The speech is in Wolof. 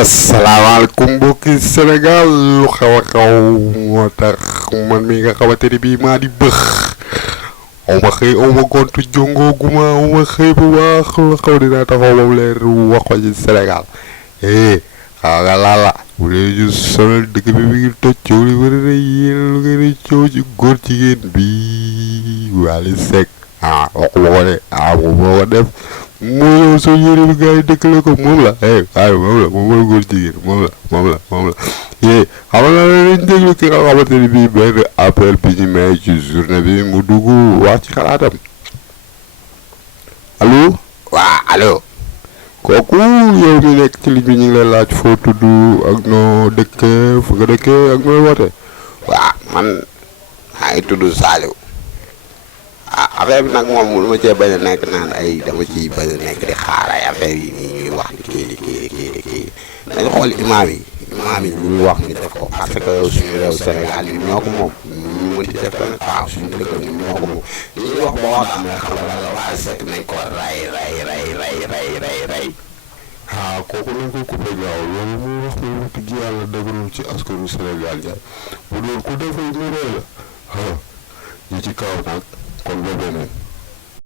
asalaamaaleykum mbokki Sénégal lu xew a xew moo tax man mi nga xamante ni bii maa di bëx aw ma xëy aw ma gontu jongooguma aw ma xëy bu baax lu xew dinaa taxaw moom leer wax ko ci Sénégal xaw nga laala bu dee ñu sonal dëkk bi mi ngi toj coow li bëri na yéen lu ngeen di coow ci góor jigéen bi Wally Seck waxuma ko de moom moo ko def moo yow soo yére bi gars yi dëkkale ko moom la moom la góor jigéen moom la xam nga lañ déglu ki nga xamante ni bii benn appel bi ñu may ci journée bi mu dugg wax ci xalaatam allo kooku yow mi nekk ci ligne bi ñu ngi lay laaj foo tudd ak noo dëkkee fu nga dëkkee ak nooy woote. man maa ngi tudd Saliou affaire bi nag moom lu ma cee bañ a nekk naan ay dama ciy bañ a nekk di xaar ay affaire yi nii ñuy wax di kii dañu xool imaam yi lu ñuy wax ñu def ko parce que suñu réew Sénégal yi ñoo ko moom ñu mën ci def tamit suñu dëkk bi ñoo ko moom li ñuy wax ba wax am nga xam nga la Wally Seck nañ ko ray kooku lañ ko coupé gaaw loolu muy wax ni wax dëgg yàlla dëgërul ci askanu Sénégal jaay bu doon ku defee ñu rey la ñi ci kaw nag kon ba beneen